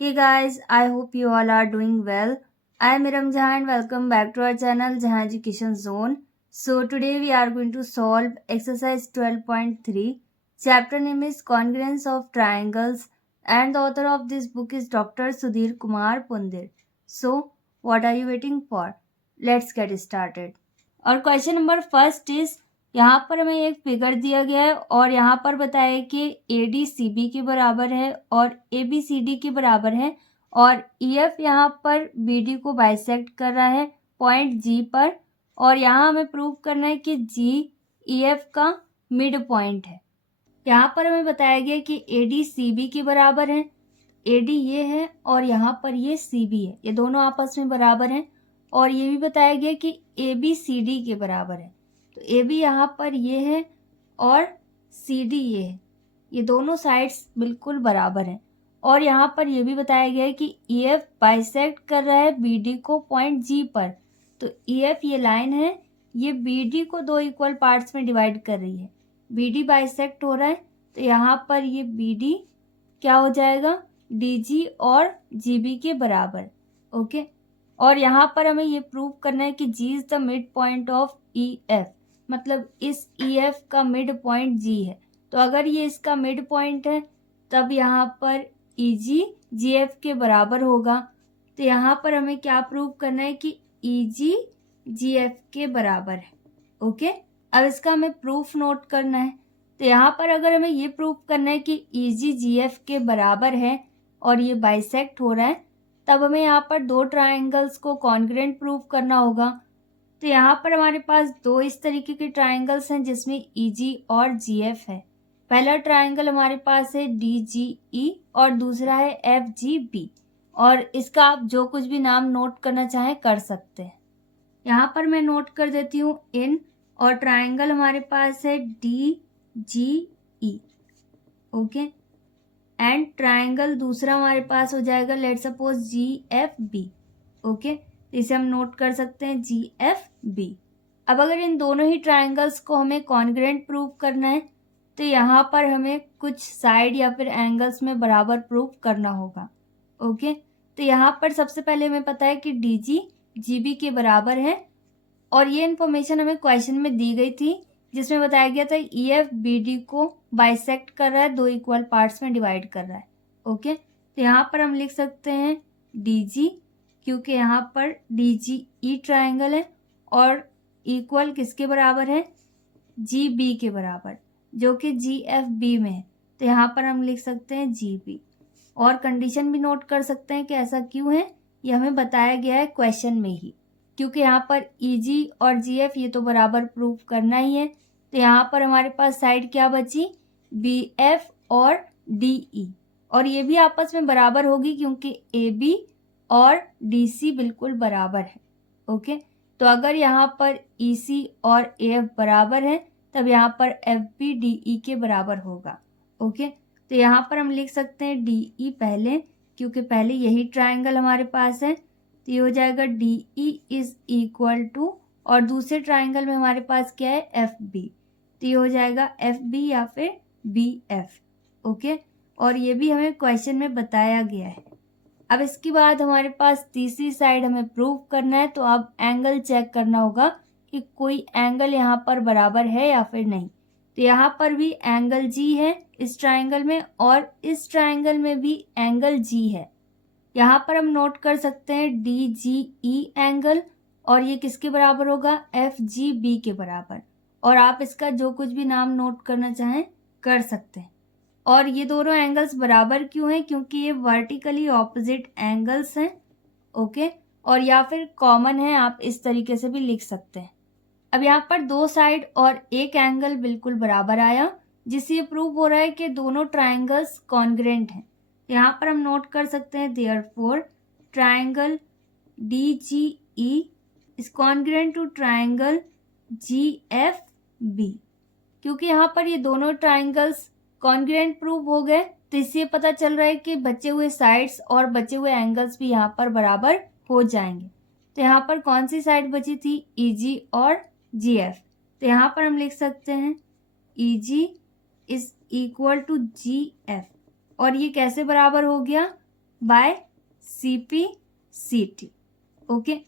Hey guys, I hope you all are doing well. I am Iram Jahan and welcome back to our channel Jahan Education Zone. So today we are going to solve exercise 12.3. Chapter name is Congruence of Triangles and the author of this book is Dr. Sudhir Kumar Pundir. So what are you waiting for? Let's get started. और question number first is यहाँ पर हमें एक figure दिया गया है और यहाँ पर बताया कि ए डी सी बी के बराबर है और ए बी सी डी के बराबर है और ई एफ यहाँ पर बी डी को बाइसेक्ट कर रहा है पॉइंट जी पर और यहाँ हमें प्रूव करना है कि जी ई एफ का मिड पॉइंट है। यहाँ पर हमें बताया गया कि ए डी सी बी के बराबर है, ए डी ये है और यहाँ पर ये सी बी है, ये दोनों आपस में बराबर हैं और ये भी बताया गया कि ए बी सी डी के बराबर है। तो ए बी यहाँ पर ये है और सी डी ये है, ये दोनों साइड्स बिल्कुल बराबर हैं और यहाँ पर ये भी बताया गया है कि ई एफ बाइसेक्ट कर रहा है बी डी को पॉइंट जी पर। तो ई एफ ये लाइन है, ये बी डी को दो इक्वल पार्ट्स में डिवाइड कर रही है, बी डी बाइसेक्ट हो रहा है तो यहाँ पर ये बी डी क्या हो जाएगा डी जी और जी बी के बराबर। ओके, और यहाँ पर हमें ये प्रूव करना है कि G is the mid point of E F, मतलब इस ई एफ का मिड पॉइंट जी है। तो अगर ये इसका मिड पॉइंट है तब यहाँ पर ई जी जी एफ के बराबर होगा। तो यहाँ पर हमें क्या प्रूव करना है कि ई जी जी एफ के बराबर है। ओके, अब इसका हमें प्रूफ नोट करना है। तो यहाँ पर अगर हमें ये प्रूव करना है कि ई जी जी एफ के बराबर है और ये बाइसेक्ट हो रहा है तब हमें यहाँ पर दो ट्राइंगल्स को कॉन्ग्रुएंट प्रूव करना होगा। तो यहाँ पर हमारे पास दो इस तरीके के ट्राइंगल्स हैं जिसमें ई जी और जी एफ है। पहला ट्राइंगल हमारे पास है डी जी ई और दूसरा है एफ जी बी और इसका आप जो कुछ भी नाम नोट करना चाहें कर सकते हैं। यहाँ पर मैं नोट कर देती हूँ इन, और ट्राइंगल हमारे पास है D G E. Okay, and triangle दूसरा हमारे पास हो जाएगा लेट सपोज जी एफ बी। ओके, इसे हम नोट कर सकते हैं जी एफ बी। अब अगर इन दोनों ही ट्राइंगल्स को हमें कॉन्ग्रुएंट प्रूव करना है तो यहाँ पर हमें कुछ साइड या फिर एंगल्स में बराबर प्रूव करना होगा। ओके, तो यहाँ पर सबसे पहले हमें पता है कि डी जी जी बी के बराबर है और ये इन्फॉर्मेशन हमें क्वेश्चन में दी गई थी जिसमें बताया गया था ई एफ बी डी को बाइसेक्ट कर रहा है, दो इक्वल पार्ट्स में डिवाइड कर रहा है। ओके, तो यहाँ पर हम लिख सकते हैं डी जी, क्योंकि यहाँ पर डी जी ई ट्राइंगल है और इक्वल किसके बराबर है जी बी के बराबर, जो कि जी एफ बी में है। तो यहाँ पर हम लिख सकते हैं जी बी और कंडीशन भी नोट कर सकते हैं कि ऐसा क्यों है, ये हमें बताया गया है क्वेश्चन में ही, क्योंकि यहाँ पर ई जी और जी एफ ये तो बराबर प्रूफ करना ही है। तो यहाँ पर हमारे पास साइड क्या बची बी एफ और डी ई, और ये भी आपस में बराबर होगी क्योंकि ए बी और डी सी बिल्कुल बराबर है। ओके, तो अगर यहाँ पर ई सी और ए एफ बराबर है तब यहाँ पर एफ बी डी ई के बराबर होगा। ओके, तो यहाँ पर हम लिख सकते हैं डी ई पहले, क्योंकि पहले यही ट्राइंगल हमारे पास है। तो ये हो जाएगा D E is equal to, और दूसरे ट्राइंगल में हमारे पास क्या है एफ बी, तो ये हो जाएगा एफ बी या फिर बी एफ। ओके, और ये भी हमें क्वेश्चन में बताया गया है। अब इसके बाद हमारे पास तीसरी साइड हमें प्रूव करना है, तो अब एंगल चेक करना होगा कि कोई एंगल यहाँ पर बराबर है या फिर नहीं। तो यहाँ पर भी एंगल जी है इस ट्राइंगल में और इस ट्राइंगल में भी एंगल जी है। यहाँ पर हम नोट कर सकते हैं डी जी ई एंगल, और ये किसके बराबर होगा एफ जी बी के बराबर, और आप इसका जो कुछ भी नाम नोट करना चाहें कर सकते हैं। और ये दोनों एंगल्स बराबर क्यों हैं, क्योंकि ये वर्टिकली ऑपोजिट एंगल्स हैं। ओके, और या फिर कॉमन है, आप इस तरीके से भी लिख सकते हैं। अब यहाँ पर दो साइड और एक एंगल बिल्कुल बराबर आया, जिससे ये प्रूव हो रहा है कि दोनों ट्राइंगल्स कॉन्ग्रुएंट हैं। यहाँ पर हम नोट कर सकते हैं therefore triangle D G E is congruent to triangle G F B. क्योंकि यहाँ पर ये दोनों ट्राइंगल्स कॉन्ग्रुएंट प्रूव हो गए तो इससे पता चल रहा है कि बचे हुए साइड्स और बचे हुए एंगल्स भी यहाँ पर बराबर हो जाएंगे। तो यहाँ पर कौन सी साइड बची थी ई जी और जी एफ, तो यहाँ पर हम लिख सकते हैं E G is equal to G F, और ये कैसे बराबर हो गया बाय CP/CT। ओके,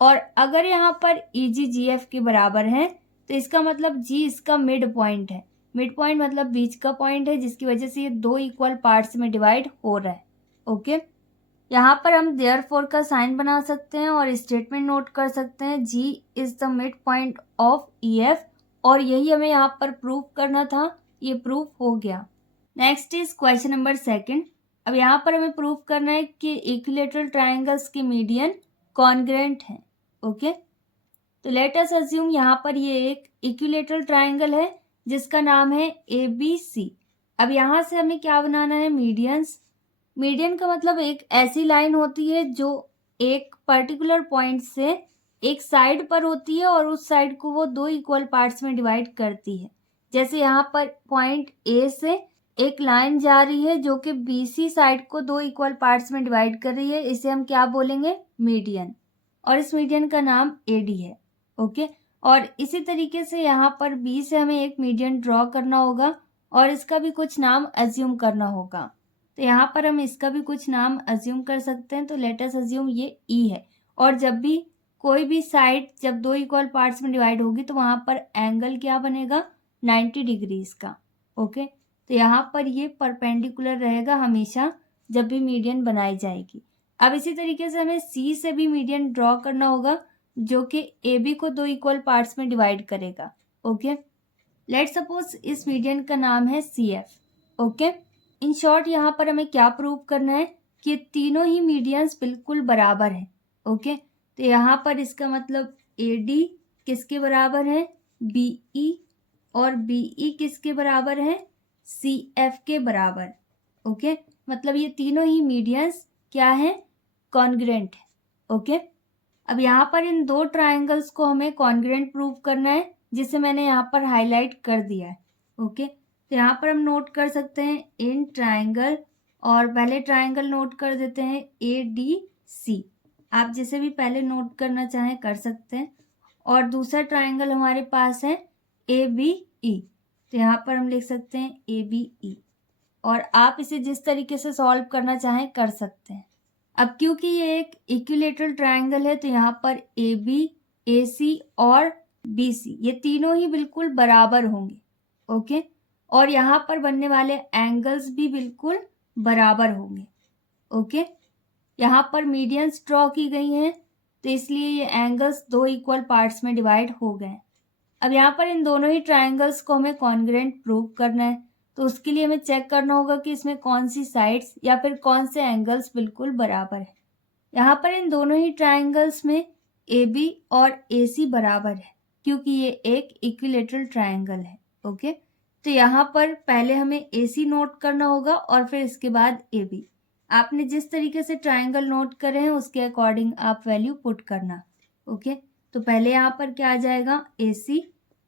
और अगर यहाँ पर EG/GF के बराबर है तो इसका मतलब G इसका मिड पॉइंट है। मिड पॉइंट मतलब बीच का पॉइंट है, जिसकी वजह से ये दो इक्वल पार्ट्स में डिवाइड हो रहा है। ओके, यहाँ पर हम देयरफॉर का साइन बना सकते हैं और स्टेटमेंट नोट कर सकते हैं G is the mid point of EF, और यही हमें यहाँ पर प्रूव करना था। ये प्रूव हो गया। Next is question number 2। अब यहाँ पर हमें प्रूव करना है कि इक्विलैटरल ट्राइंगल्स के मीडियन कॉन्ग्रुएंट हैं। ओके, तो लेट अस अज्यूम यहाँ पर ये एक इक्विलैटरल ट्राइंगल है जिसका नाम है ABC। अब यहाँ से हमें क्या बनाना है? मीडियंस। मीडियन का मतलब एक ऐसी लाइन होती है जो एक पर्टिकुलर पॉइंट से एक साइड पर होती है और उस साइड को वो दो इक्वल पार्ट्स में डिवाइड करती है। जैसे यहाँ पर पॉइंट A से एक लाइन जा रही है जो कि BC साइड को दो इक्वल पार्ट्स में डिवाइड कर रही है, इसे हम क्या बोलेंगे? मीडियन, और इस मीडियन का नाम AD है। ओके, और इसी तरीके से यहाँ पर B से हमें एक मीडियन ड्रॉ करना होगा और इसका भी कुछ नाम अज्यूम करना होगा। तो यहाँ पर हम इसका भी कुछ नाम अज्यूम कर सकते हैं। तो लेट अस अज्यूम ये E है, और जब भी कोई भी साइड जब दो इक्वल पार्ट्स में डिवाइड होगी तो वहाँ पर एंगल क्या बनेगा? 90 डिग्रीज का। ओके, तो यहाँ पर ये परपेंडिकुलर रहेगा हमेशा जब भी मीडियन बनाई जाएगी। अब इसी तरीके से हमें C से भी मीडियन ड्रॉ करना होगा जो कि AB को दो इक्वल पार्ट्स में डिवाइड करेगा। ओके, लेट सपोज इस मीडियन का नाम है CF। ओके, इन शॉर्ट यहाँ पर हमें क्या प्रूव करना है कि तीनों ही मीडियंस बिल्कुल बराबर हैं। ओके, तो यहाँ पर इसका मतलब AD किसके बराबर है? BE, और BE किसके बराबर है? CF के बराबर। ओके, मतलब ये तीनों ही मीडियंस क्या है? कॉन्ग्रुएंट है। ओके, अब यहाँ पर इन दो ट्राइंगल्स को हमें कॉन्ग्रुएंट प्रूव करना है, जिसे मैंने यहाँ पर हाईलाइट कर दिया है। ओके, तो यहाँ पर हम नोट कर सकते हैं इन ट्राइंगल, और पहले ट्राइंगल नोट कर देते हैं ADC। आप जिसे भी पहले नोट करना चाहें कर सकते हैं। और दूसरा ट्राइंगल हमारे पास है ABE, तो यहाँ पर हम लिख सकते हैं ABE, और आप इसे जिस तरीके से सॉल्व करना चाहें कर सकते हैं। अब क्योंकि ये एक इक्विलैटरल ट्राइंगल है तो यहाँ पर AB, AC और BC ये तीनों ही बिल्कुल बराबर होंगे। ओके, और यहाँ पर बनने वाले एंगल्स भी बिल्कुल बराबर होंगे। ओके, यहाँ पर मीडियंस ड्रॉ की गई हैं तो इसलिए ये एंगल्स दो इक्वल पार्ट्स में डिवाइड हो गए। अब यहाँ पर इन दोनों ही ट्राइंगल्स को हमें कॉन्ग्रुएंट प्रूव करना है, तो उसके लिए हमें चेक करना होगा कि इसमें कौन सी साइड्स या फिर कौन से एंगल्स बिल्कुल बराबर है। यहाँ पर इन दोनों ही ट्राइंगल्स में AB और AC बराबर है क्योंकि ये एक इक्विलैटरल ट्राइंगल है। ओके, तो यहाँ पर पहले हमें AC नोट करना होगा और फिर इसके बाद AB। आपने जिस तरीके से ट्राइंगल नोट करे हैं उसके अकॉर्डिंग आप वैल्यू पुट करना। ओके, तो पहले यहाँ पर क्या आ जाएगा? AC,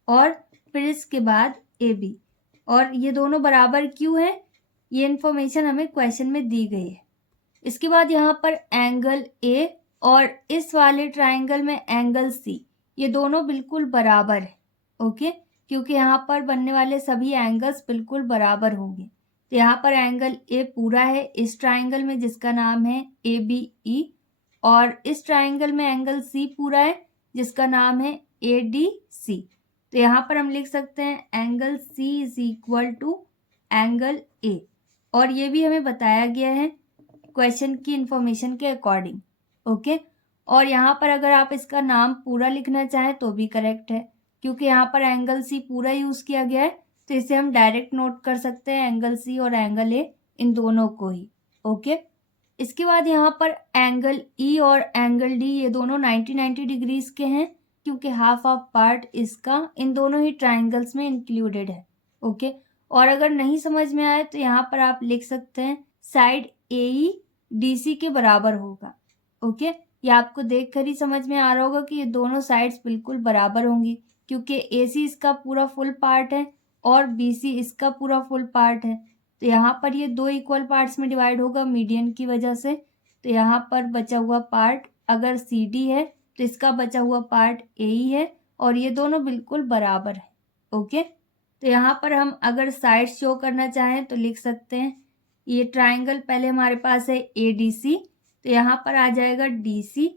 और फिर इसके बाद AB, और ये दोनों बराबर क्यों है ये इन्फॉर्मेशन हमें क्वेश्चन में दी गई है। इसके बाद यहाँ पर एंगल A और इस वाले ट्राइंगल में एंगल C ये दोनों बिल्कुल बराबर है। ओके, क्योंकि यहाँ पर बनने वाले सभी एंगल्स बिल्कुल बराबर होंगे। तो यहाँ पर एंगल A पूरा है इस ट्राइंगल में जिसका नाम है ABE, और इस ट्राइंगल में एंगल C पूरा है जिसका नाम है ADC। तो यहाँ पर हम लिख सकते हैं angle C is equal to angle A, और ये भी हमें बताया गया है क्वेश्चन की इंफॉर्मेशन के अकॉर्डिंग। ओके, और यहाँ पर अगर आप इसका नाम पूरा लिखना चाहें तो भी करेक्ट है क्योंकि यहाँ पर एंगल C पूरा यूज किया गया है, तो इसे हम डायरेक्ट नोट कर सकते हैं एंगल C और एंगल A इन दोनों को ही। ओके, इसके बाद यहाँ पर एंगल E और एंगल D ये दोनों 90 डिग्रीज के हैं क्योंकि हाफ ऑफ पार्ट इसका इन दोनों ही ट्राइंगल्स में इंक्लूडेड है। ओके, और अगर नहीं समझ में आए तो यहाँ पर आप लिख सकते हैं साइड AE DC के बराबर होगा। ओके, ये आपको देखकर ही समझ में आ रहा होगा कि ये दोनों साइड्स बिल्कुल बराबर होंगी क्योंकि AC इसका पूरा फुल पार्ट है और BC इसका पूरा फुल पार्ट है। तो यहाँ पर ये दो इक्वल पार्ट्स में डिवाइड होगा मीडियन की वजह से। तो यहाँ पर बचा हुआ पार्ट अगर CD है तो इसका बचा हुआ पार्ट AE है, और ये दोनों बिल्कुल बराबर है। ओके, तो यहाँ पर हम अगर साइड शो करना चाहें तो लिख सकते हैं ये ट्राइंगल पहले हमारे पास है ADC, तो यहाँ पर आ जाएगा DC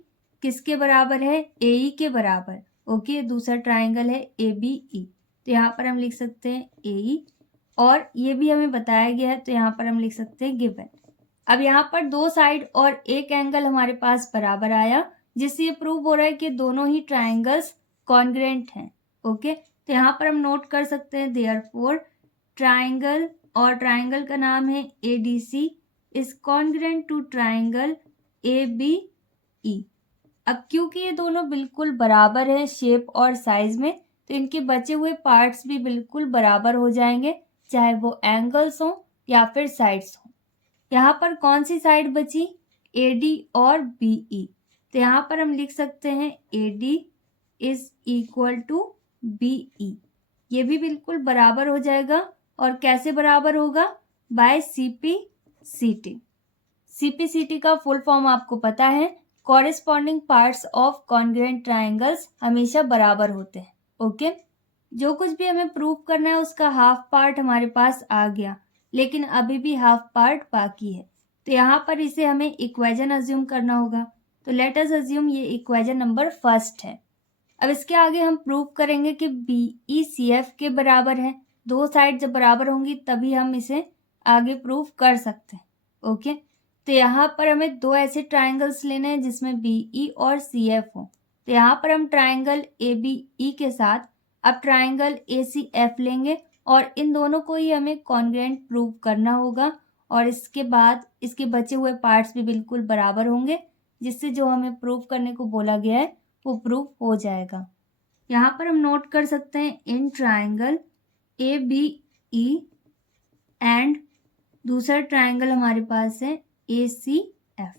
किसके बराबर है, AE के बराबर। ओके, दूसरा ट्राइंगल है ABE, तो यहाँ पर हम लिख सकते हैं AE, और ये भी हमें बताया गया है तो यहाँ पर हम लिख सकते हैं गिवन। अब यहाँ पर दो साइड और एक एंगल हमारे पास बराबर आया, जिससे ये प्रूव हो रहा है कि दोनों ही ट्राइंगल्स कॉन्ग्रुएंट हैं। ओके, तो यहाँ पर हम नोट कर सकते हैं देयरफॉर ट्राइंगल, और ट्राइंगल का नाम है ADC is congruent to triangle ABE। अब क्योंकि ये दोनों बिल्कुल बराबर हैं शेप और साइज में, तो इनके बचे हुए पार्ट्स भी बिल्कुल बराबर हो जाएंगे, चाहे वो एंगल्स हों या फिर साइड्स हों। यहाँ पर कौन सी साइड बची, AD और BE, तो यहाँ पर हम लिख सकते हैं AD is equal to BE। ये भी बिल्कुल बराबर हो जाएगा, और कैसे बराबर होगा, बाय CP/CT। CP/CT का फुल फॉर्म आपको पता है, corresponding parts of congruent triangles हमेशा बराबर होते हैं। ओके, जो कुछ भी हमें प्रूव करना है उसका हाफ पार्ट हमारे पास आ गया, लेकिन अभी भी हाफ पार्ट बाकी है, तो यहाँ पर इसे हमें इक्वेशन अज्यूम करना होगा। तो लेट अस अज्यूम ये इक्वेशन नंबर फर्स्ट है। अब इसके आगे हम प्रूव करेंगे कि BE CF के बराबर है। दो साइड जब बराबर होंगी तभी हम इसे आगे प्रूव कर सकते हैं। ओके, तो यहाँ पर हमें दो ऐसे ट्राइंगल्स लेने हैं जिसमें BE और CF हो। तो यहाँ पर हम ट्राइंगल ABE के साथ अब ट्राइंगल ACF लेंगे, और इन दोनों को ही हमें कॉन्ग्रुएंट प्रूव करना होगा, और इसके बाद इसके बचे हुए पार्ट्स भी बिल्कुल बराबर होंगे, जिससे जो हमें प्रूव करने को बोला गया है वो प्रूव हो जाएगा। यहाँ पर हम नोट कर सकते हैं इन ट्राइंगल ABE एंड दूसरा ट्राइंगल हमारे पास है ACF।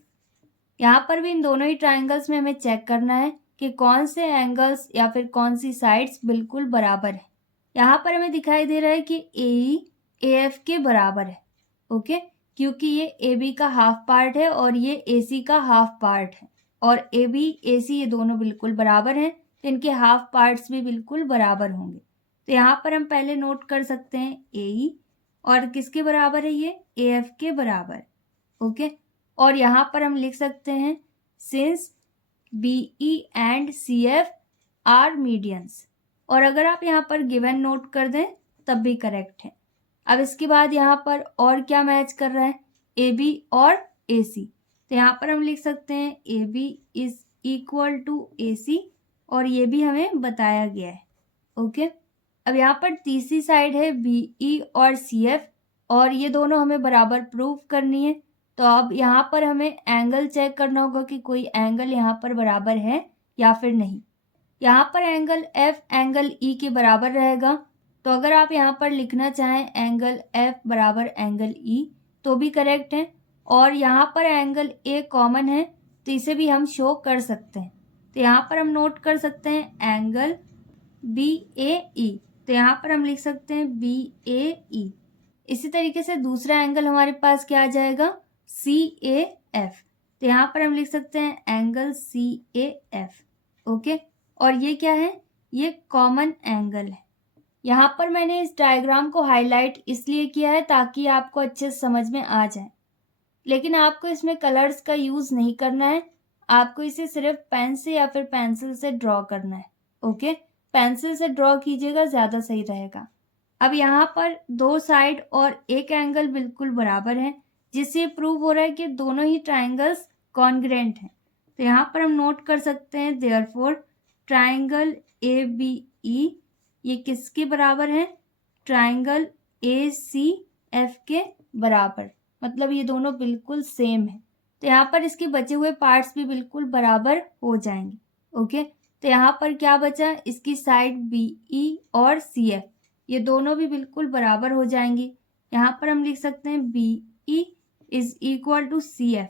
यहाँ पर भी इन दोनों ही ट्राइंगल्स में हमें चेक करना है कि कौन से एंगल्स या फिर कौन सी साइड्स बिल्कुल बराबर है। यहाँ पर हमें दिखाई दे रहा है कि AE AF के बराबर है। ओके, क्योंकि ये AB का हाफ पार्ट है और ये AC का हाफ पार्ट है, और AB AC ये दोनों बिल्कुल बराबर हैं, तो इनके हाफ पार्ट्स भी बिल्कुल बराबर होंगे। तो यहाँ पर हम पहले नोट कर सकते हैं AE, और किसके बराबर है ये, AF के बराबर। ओके, और यहाँ पर हम लिख सकते हैं since BE and CF are medians, और अगर आप यहाँ पर गिवन नोट कर दें तब भी करेक्ट है। अब इसके बाद यहाँ पर और क्या मैच कर रहा है, AB और AC, तो यहाँ पर हम लिख सकते हैं AB is equal to AC, और ये भी हमें बताया गया है। ओके, अब यहाँ पर तीसरी साइड है BE और CF, और ये दोनों हमें बराबर प्रूव करनी है। तो अब यहाँ पर हमें एंगल चेक करना होगा कि कोई एंगल यहाँ पर बराबर है या फिर नहीं। यहाँ पर एंगल F एंगल E के बराबर रहेगा, तो अगर आप यहाँ पर लिखना चाहें एंगल F बराबर एंगल E तो भी करेक्ट है, और यहाँ पर एंगल A कॉमन है तो इसे भी हम शो कर सकते हैं। तो यहाँ पर हम नोट कर सकते हैं एंगल BAE, तो यहाँ पर हम लिख सकते हैं BAE। इसी तरीके से दूसरा एंगल हमारे पास क्या आ जाएगा, CAF, तो यहाँ पर हम लिख सकते हैं एंगल CAF। ओके, और ये क्या है, ये कॉमन एंगल है। यहाँ पर मैंने इस डायग्राम को हाईलाइट इसलिए किया है ताकि आपको अच्छे से समझ में आ जाए, लेकिन आपको इसमें कलर्स का यूज़ नहीं करना है, आपको इसे सिर्फ पेन से या फिर पेंसिल से ड्रॉ करना है। ओके, पेंसिल से ड्रॉ कीजिएगा, ज़्यादा सही रहेगा। अब यहाँ पर दो साइड और एक एंगल बिल्कुल बराबर है, जिससे प्रूव हो रहा है कि दोनों ही ट्राइंगल्स कॉन्ग्रुएंट हैं। तो यहाँ पर हम नोट कर सकते हैं देयरफॉर ट्राइंगल ABE ये किसके बराबर है, ट्राइंगल ACF के बराबर, मतलब ये दोनों बिल्कुल सेम है। तो यहाँ पर इसके बचे हुए पार्ट्स भी बिल्कुल बराबर हो जाएंगे। ओके, तो यहाँ पर क्या बचा, इसकी साइड BE और CF ये दोनों भी बिल्कुल बराबर हो जाएंगी। यहाँ पर हम लिख सकते हैं BE is equal to CF,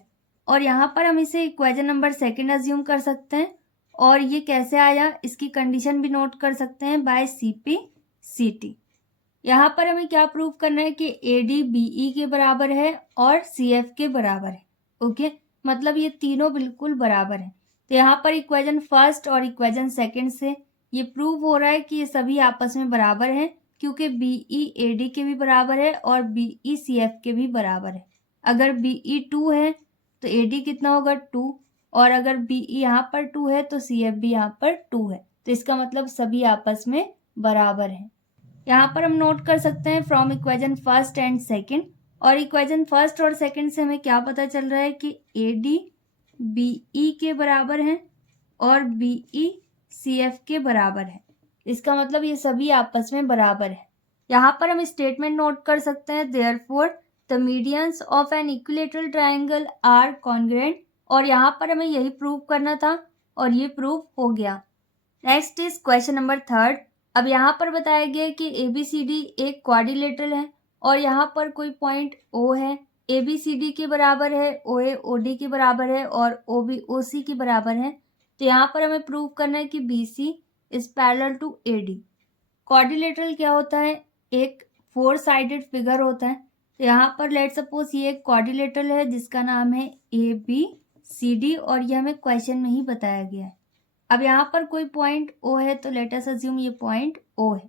और यहाँ पर हम इसे इक्वेशन नंबर सेकंड अज्यूम कर सकते हैं, और ये कैसे आया इसकी कंडीशन भी नोट कर सकते हैं बाय CP/CT। यहाँ पर हमें क्या प्रूव करना है कि AD BE के बराबर है और CF के बराबर है। ओके, मतलब ये तीनों बिल्कुल बराबर है। तो यहाँ पर इक्वेशन फर्स्ट और इक्वेशन सेकंड से ये प्रूव हो रहा है कि ये सभी आपस में बराबर हैं, क्योंकि BE AD के भी बराबर है और BE CF के भी बराबर है। अगर BE 2 है तो AD कितना होगा 2, और अगर BE यहाँ पर 2 है तो CF भी यहाँ पर 2 है, तो इसका मतलब सभी आपस में बराबर हैं। यहाँ पर हम नोट कर सकते हैं from equation first and second, और इक्वेशन फर्स्ट और सेकंड से हमें क्या पता चल रहा है कि AD BE के बराबर है और BE CF के बराबर है। इसका मतलब ये सभी आपस में बराबर है। यहाँ पर हम स्टेटमेंट नोट कर सकते हैं therefore the medians of an equilateral triangle are congruent, और यहाँ पर हमें यही प्रूव करना था और ये प्रूव हो गया। Next is question number 3। अब यहाँ पर बताया गया कि ABCD एक क्वाड्रिलेटरल है और यहाँ पर कोई पॉइंट O है, ABCD के बराबर है, OA OD के बराबर है और OB OC के बराबर है। तो यहाँ पर हमें प्रूव करना है कि BC is parallel to AD। Quadrilateral क्या होता है? एक 4 साइडेड फिगर होता है। तो यहाँ पर लेट सपोज ये एक क्वाड्रिलेटरल है जिसका नाम है ABCD, और ये हमें क्वेश्चन में ही बताया गया है। अब यहाँ पर कोई पॉइंट O है तो लेट अस अज्यूम ये पॉइंट O है,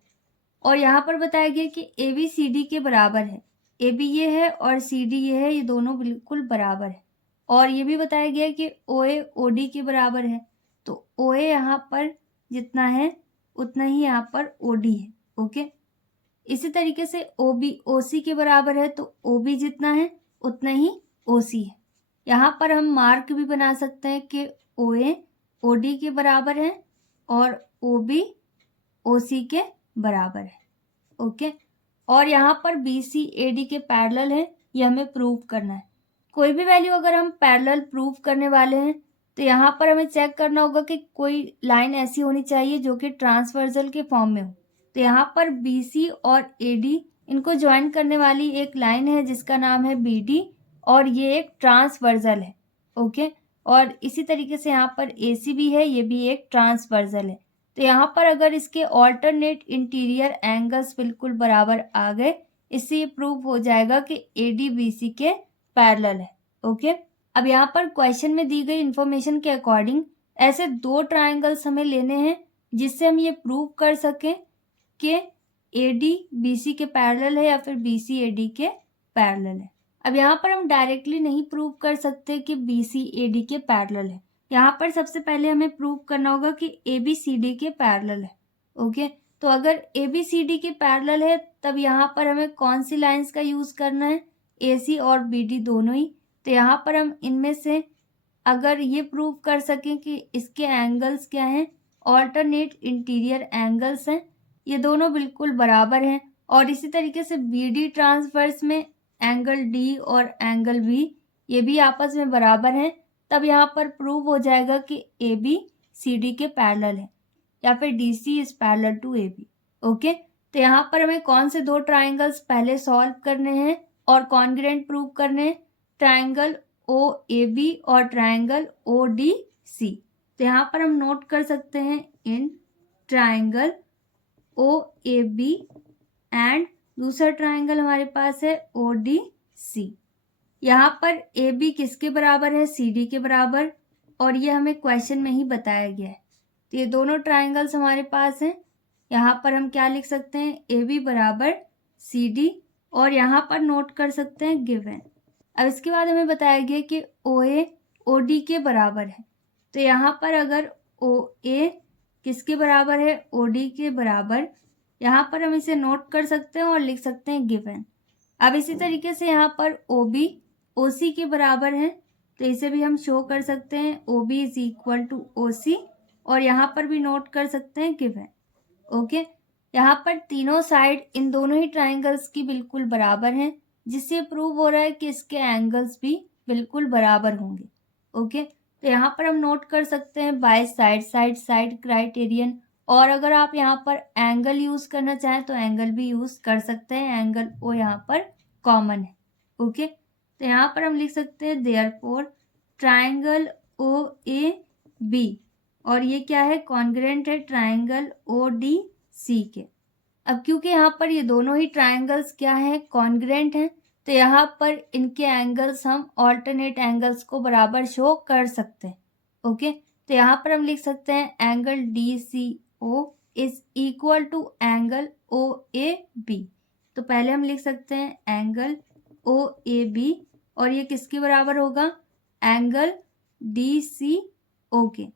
और यहाँ पर बताया गया कि ABCD के बराबर है। AB ये है और CD ये है, ये दोनों बिल्कुल बराबर है। और ये भी बताया गया कि OA OD के बराबर है, तो OA यहाँ पर जितना है उतना ही यहाँ पर OD है। ओके, इसी तरीके से OB OC के बराबर है, तो OB जितना है उतना ही OC है। यहाँ पर हम मार्क भी बना सकते हैं कि OA OD के बराबर है और OB OC के बराबर है। ओके, और यहाँ पर BC AD के पैरेलल है, ये हमें प्रूव करना है। कोई भी वैल्यू अगर हम पैरेलल प्रूव करने वाले हैं तो यहाँ पर हमें चेक करना होगा कि कोई लाइन ऐसी होनी चाहिए जो कि ट्रांसवर्सल के फॉर्म में हो। तो यहाँ पर BC और AD इनको ज्वाइन करने वाली एक लाइन है जिसका नाम है BD, और ये एक ट्रांसवर्सल है। ओके, और इसी तरीके से यहाँ पर AC भी है, ये भी एक ट्रांसवर्सल है। तो यहाँ पर अगर इसके ऑल्टरनेट इंटीरियर एंगल्स बिल्कुल बराबर आ गए, इससे ये प्रूव हो जाएगा कि AD BC के पैरेलल है। ओके, अब यहाँ पर क्वेश्चन में दी गई इंफॉर्मेशन के अकॉर्डिंग ऐसे 2 ट्राइंगल्स हमें लेने हैं जिससे हम ये प्रूव कर सकें कि AD BC के पैरेलल है या फिर BC AD के पैरेलल है। अब यहाँ पर हम डायरेक्टली नहीं प्रूव कर सकते कि BC AD के पैरेलल है। यहाँ पर सबसे पहले हमें प्रूव करना होगा कि ABCD के पैरेलल है। ओके, तो अगर ABCD के पैरेलल है तब यहाँ पर हमें कौन सी लाइंस का यूज करना है? AC और BD दोनों ही। तो यहाँ पर हम इनमें से अगर ये प्रूव कर सकें कि इसके एंगल्स क्या हैं, ऑल्टरनेट इंटीरियर एंगल्स हैं, ये दोनों बिल्कुल बराबर हैं, और इसी तरीके से BD ट्रांसवर्स में एंगल D और एंगल B ये भी आपस में बराबर हैं, तब यहाँ पर प्रूव हो जाएगा कि AB CD के पैरेलल है या फिर DC is parallel to AB। Okay, तो यहाँ पर हमें कौन से 2 ट्राइंगल्स पहले सॉल्व करने हैं और कॉन्ग्रुएंट प्रूव करने हैं? ट्राइंगल OAB और ट्राइंगल ODC। तो यहाँ पर हम नोट कर सकते हैं इन ट्राइंगल OAB एंड दूसरा ट्राइंगल हमारे पास है ODC। यहाँ पर AB किसके बराबर है? CD के बराबर, और ये हमें क्वेश्चन में ही बताया गया है। तो ये दोनों ट्राइंगल्स हमारे पास हैं। यहाँ पर हम क्या लिख सकते हैं? AB बराबर CD, और यहाँ पर नोट कर सकते हैं गिवन। अब इसके बाद हमें बताया गया कि OA OD के बराबर है। तो यहाँ पर अगर OA किसके बराबर है? OD के बराबर, यहाँ पर हम इसे नोट कर सकते हैं और लिख सकते हैं गिवन। अब इसी तरीके से यहाँ पर OB OC के बराबर है, तो इसे भी हम शो कर सकते हैं OB is equal to OC, और यहाँ पर भी नोट कर सकते हैं गिवन। ओके, यहाँ पर तीनों साइड इन दोनों ही ट्राइंगल्स की बिल्कुल बराबर हैं, जिससे प्रूव हो रहा है कि इसके एंगल्स भी बिल्कुल बराबर होंगे। ओके, तो यहाँ पर हम नोट कर सकते हैं बाय साइड क्राइटेरियन, और अगर आप यहाँ पर एंगल यूज करना चाहें तो एंगल भी यूज कर सकते हैं। एंगल O यहाँ पर कॉमन है। ओके, तो यहाँ पर हम लिख सकते हैं देयरफॉर ट्राइंगल OAB, और ये क्या है? कॉन्ग्रुएंट है ट्राइंगल ODC के। अब क्योंकि यहाँ पर ये दोनों ही ट्राइंगल्स क्या है? कॉन्ग्रुएंट हैं, तो यहाँ पर इनके एंगल्स हम ऑल्टरनेट एंगल्स को बराबर शो कर सकते हैं। ओके, तो यहाँ पर हम लिख सकते हैं angle DCO is equal to angle OAB। तो पहले हम लिख सकते हैं एंगल OAB और ये किसके बराबर होगा, एंगल DCO के।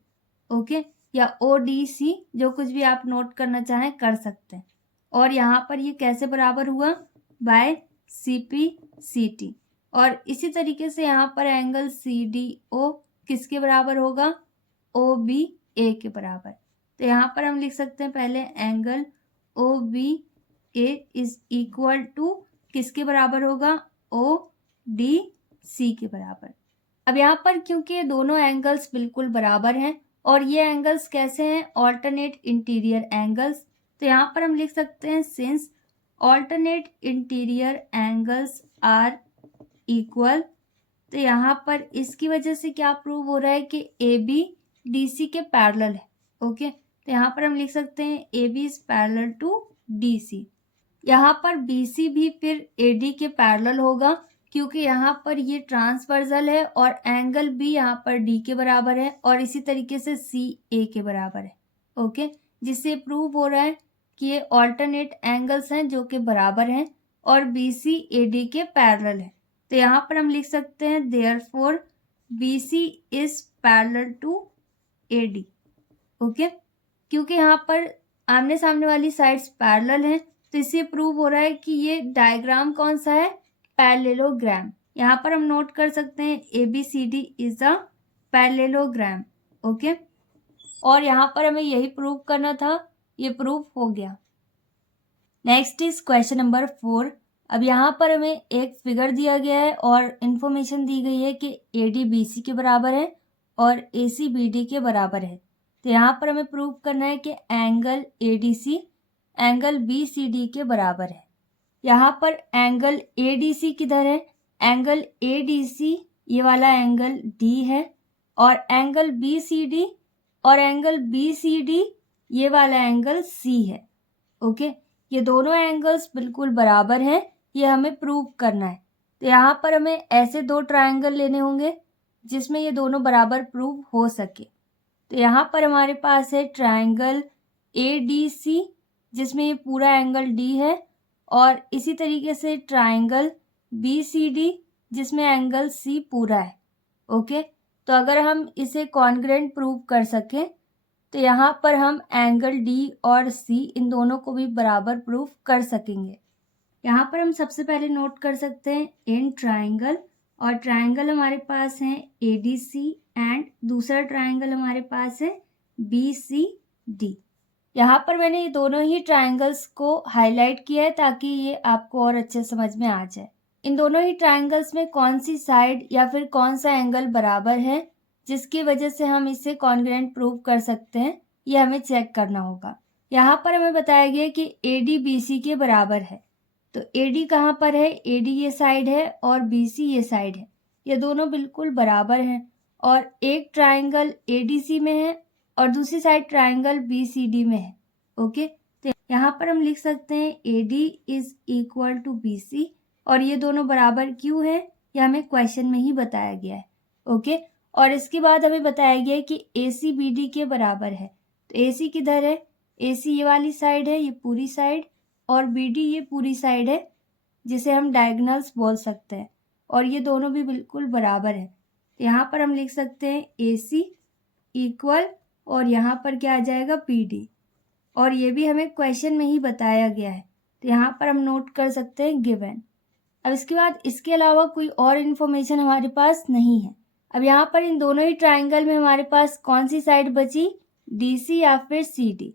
ओके, या ODC, जो कुछ भी आप नोट करना चाहें कर सकते हैं। और यहाँ पर ये कैसे बराबर हुआ, बाय CPCT। और इसी तरीके से यहाँ पर एंगल CDO किसके बराबर होगा, OBA के बराबर। तो यहाँ पर हम लिख सकते हैं पहले angle OBA is equal to किसके बराबर होगा, ODC के बराबर। अब यहाँ पर क्योंकि दोनों एंगल्स बिल्कुल बराबर हैं और ये एंगल्स कैसे हैं, ऑल्टरनेट इंटीरियर एंगल्स, तो यहाँ पर हम लिख सकते हैं since alternate interior angles are equal. तो यहाँ पर इसकी वजह से क्या प्रूव हो रहा है कि AB DC के पैरेलल है। ओके, तो यहाँ पर हम लिख सकते हैं AB is parallel to DC। यहाँ पर BC भी फिर AD के पैरेलल होगा क्योंकि यहाँ पर ये ट्रांसवर्सल है और एंगल भी यहाँ पर D के बराबर है और इसी तरीके से CA के बराबर है। ओके, जिससे प्रूव हो रहा है कि ये ऑल्टरनेट एंगल्स हैं जो कि बराबर हैं और BC AD के पैरेलल है। तो यहाँ पर हम लिख सकते हैं therefore BC is parallel to AD। Okay, क्योंकि यहाँ पर आमने सामने वाली साइड्स पैरेलल हैं तो इससे प्रूव हो रहा है कि ये डायग्राम कौन सा है, पैरेललोग्राम। यहाँ पर हम नोट कर सकते हैं ABCD is a parallelogram. Okay, और यहाँ पर हमें यही प्रूव करना था, ये प्रूव हो गया। Next is question number 4। अब यहाँ पर हमें एक फिगर दिया गया है और इन्फॉर्मेशन दी गई है कि AD BC के बराबर है और AC BD के बराबर है। तो यहाँ पर हमें प्रूव करना है कि एंगल ADC एंगल BCD के बराबर है। यहाँ पर एंगल ADC किधर है, एंगल ADC ये वाला एंगल D है और एंगल BCD और एंगल BCD ये वाला एंगल C है। ओके, ये दोनों एंगल्स बिल्कुल बराबर हैं, ये हमें प्रूव करना है। तो यहाँ पर हमें ऐसे दो ट्रायंगल लेने होंगे जिसमें ये दोनों बराबर प्रूव हो सके। तो यहाँ पर हमारे पास है ट्रायंगल ADC जिसमें ये पूरा एंगल D है और इसी तरीके से ट्रायंगल BCD जिसमें एंगल C पूरा है। ओके, तो अगर हम इसे कॉन्ग्रुएंट प्रूव कर सकें तो यहाँ पर हम एंगल D और C इन दोनों को भी बराबर प्रूव कर सकेंगे। यहाँ पर हम सबसे पहले नोट कर सकते हैं इन ट्रायंगल, और ट्रायंगल हमारे पास है ADC एंड दूसरा ट्रायंगल हमारे पास है BCD। यहाँ पर मैंने ये दोनों ही ट्रायंगल्स को हाईलाइट किया है ताकि ये आपको और अच्छे समझ में आ जाए। इन दोनों ही ट्रायंगल्स में कौन सी साइड या फिर कौन सा एंगल बराबर है जिसकी वजह से हम इसे कॉन्ग्रुएंट प्रूव कर सकते हैं, ये हमें चेक करना होगा। यहाँ पर हमें बताया गया कि AD BC के बराबर है। तो AD कहाँ पर है, AD ये साइड है और BC ये साइड है, ये दोनों बिल्कुल बराबर हैं और एक ट्रायंगल ADC में है और दूसरी साइड ट्रायंगल BCD में है। ओके, तो यहाँ पर हम लिख सकते हैं AD is equal to BC और ये दोनों बराबर क्यों है, ये हमें क्वेश्चन में ही बताया गया है। ओके, और इसके बाद हमें बताया गया है कि AC BD के बराबर है। तो AC किधर है, AC ये वाली साइड है, ये पूरी साइड, और BD ये पूरी साइड है जिसे हम डायगोनल्स बोल सकते हैं और ये दोनों भी बिल्कुल बराबर है। तो यहाँ पर हम लिख सकते हैं AC इक्वल और यहाँ पर क्या आ जाएगा BD, और ये भी हमें क्वेश्चन में ही बताया गया है। तो यहाँ पर हम नोट कर सकते हैं गिवन। अब इसके बाद इसके अलावा कोई और इन्फॉर्मेशन हमारे पास नहीं है। अब यहाँ पर इन दोनों ही ट्रायंगल में हमारे पास कौन सी साइड बची, DC या फिर CD।